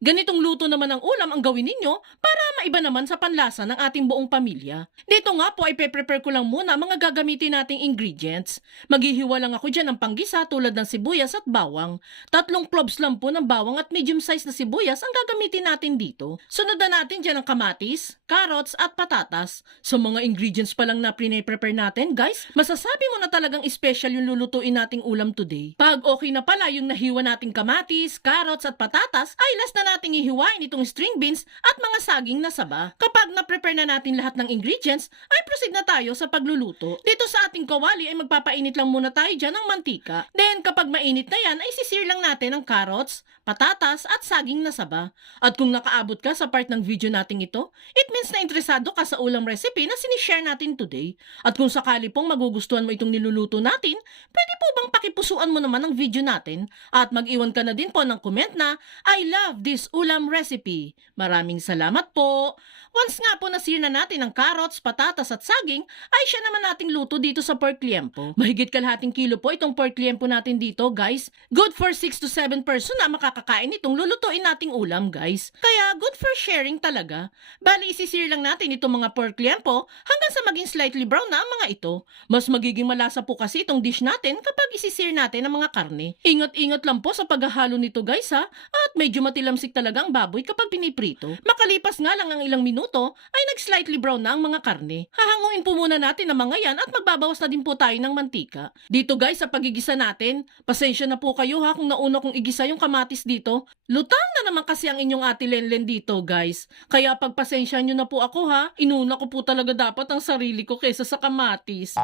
Ganitong luto naman ng ulam ang gawin ninyo para maiba naman sa panlasa ng ating buong pamilya. Dito nga po ay pe-prepare ko lang muna ang mga gagamitin nating ingredients. Maghihiwa lang ako dyan ng panggisa tulad ng sibuyas at bawang. 3 cloves lang po ng bawang at medium size na sibuyas ang gagamitin natin dito. Sunod na natin dyan ang kamatis, carrots at patatas. Sa mga ingredients pa lang na pre-prepare natin, guys, masasabi mo na talagang special yung lulutuin nating ulam today. Pag okay na pala yung nahiwa nating kamatis, carrots at patatas, ay last na nating ihiwain itong string beans at mga saging na saba. Kapag na-prepare na natin lahat ng ingredients, ay proceed na tayo sa pagluluto. Dito sa ating kawali ay magpapainit lang muna tayo dyan ng mantika. Then kapag mainit na yan, ay sisir lang natin ang carrots, patatas at saging na saba. At kung nakaabot ka sa part ng video nating ito, it means na interesado ka sa ulam recipe na sinishare natin today. At kung sakali pong magugustuhan mo itong niluluto natin, pwede po bang pakipusuan mo naman ang video natin at mag-iwan ka na din po ng comment na I love this ulam recipe. Maraming salamat po. Once nga po nasir na natin ang carrots, patatas at saging, ay siya naman nating luto dito sa pork liempo. Mahigit kalahating kilo po itong pork liempo natin dito, guys. Good for 6 to 7 person na makakakain itong lulutuin nating ulam, guys. Kaya good for sharing talaga. Bali, isisir lang natin itong mga pork liempo hanggang sa maging slightly brown na ang mga ito. Mas magiging malasa po kasi itong dish natin kapag isisir natin ang mga karne. Ingat-ingat lang po sa paghahalo nito, guys, ha? At medyo matilamsik talaga ang baboy kapag piniprito. Makalipas nga lang ang ilang minuto, ay nag-slightly brown na ang mga karne. Hahanguin po muna natin ang mga yan at magbabawas na din po tayo ng mantika. Dito, guys, sa pagigisa natin, pasensya na po kayo ha kung nauna kong igisa yung kamatis dito. Lutang na naman kasi ang inyong ate Lenlen dito, guys. Kaya pagpasensya nyo na po ako ha, inuna ko po talaga dapat ang sarili ko kaysa sa kamatis.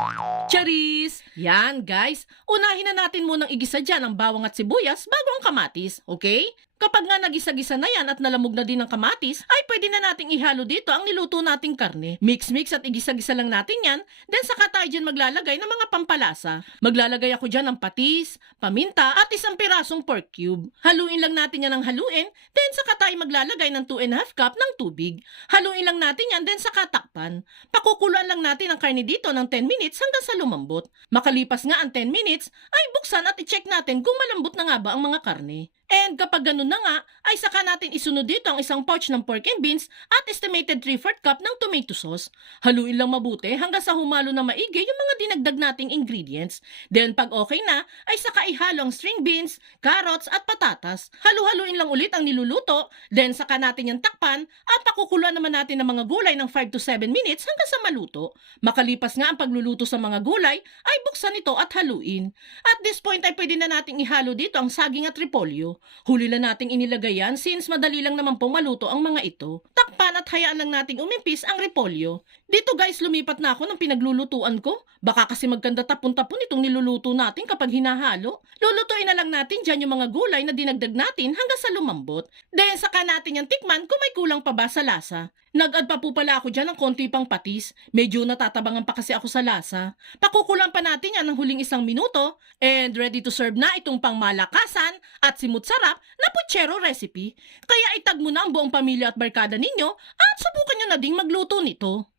Charis! Yan, guys. Unahin na natin munang igisa dyan ang bawang at sibuyas bago ang kamatis, okay? Kapag nga nagisa-gisa na yan at nalamog na din ang kamatis, ay pwede na nating ihalo dito ang niluto nating karne. Mix-mix at igisa-gisa lang natin yan, then saka tayo dyan maglalagay ng mga pampalasa. Maglalagay ako dyan ng patis, paminta at 1 pirasong pork cube. Haluin lang natin yan ng haluin, then saka tayo maglalagay ng 2½ cup ng tubig. Haluin lang natin yan, then saka takpan. Pakukuluan lang natin ang karne dito ng 10 minutes hanggang sa lumambot. Makalipas nga ang 10 minutes, ay buksan at i-check natin kung malambot na nga ba ang mga karne. And kapag ganun na nga, ay saka natin isunod dito ang 1 pouch ng pork and beans at estimated 3/4 cup ng tomato sauce. Haluin lang mabuti hanggang sa humalo na maigi yung mga dinagdag nating ingredients. Then pag okay na, ay saka ihalo ang string beans, carrots at patatas. Halu-haluin lang ulit ang niluluto, then saka natin yung takpan at pakukuluan naman natin ng mga gulay ng 5 to 7 minutes hanggang sa maluto. Makalipas nga ang pagluluto sa mga gulay, ay buksan ito at haluin. At this point ay pwede na nating ihalo dito ang saging at repolyo. Huli lang nating inilagay yan since madali lang naman pong maluto ang mga ito. Takpan at hayaan lang nating umimpis ang repolyo. Dito, guys, lumipat na ako ng pinaglulutuan ko. Baka kasi magkanda tapon-tapon itong niluluto natin kapag hinahalo. Lulutuin na lang natin dyan yung mga gulay na dinagdag natin hanggang sa lumambot. Then saka natin yung tikman kung may kulang pa ba sa lasa. Nag-add pa po pala ako dyan ng konti pang patis. Medyo natatabangan pa kasi ako sa lasa. Pakukulang pa natin yan ng huling 1 minuto. And ready to serve na itong pangmalakasan at simut-sarap na puchero recipe. Kaya itag mo na ang buong pamilya at barkada ninyo at subukan nyo na ding magluto nito.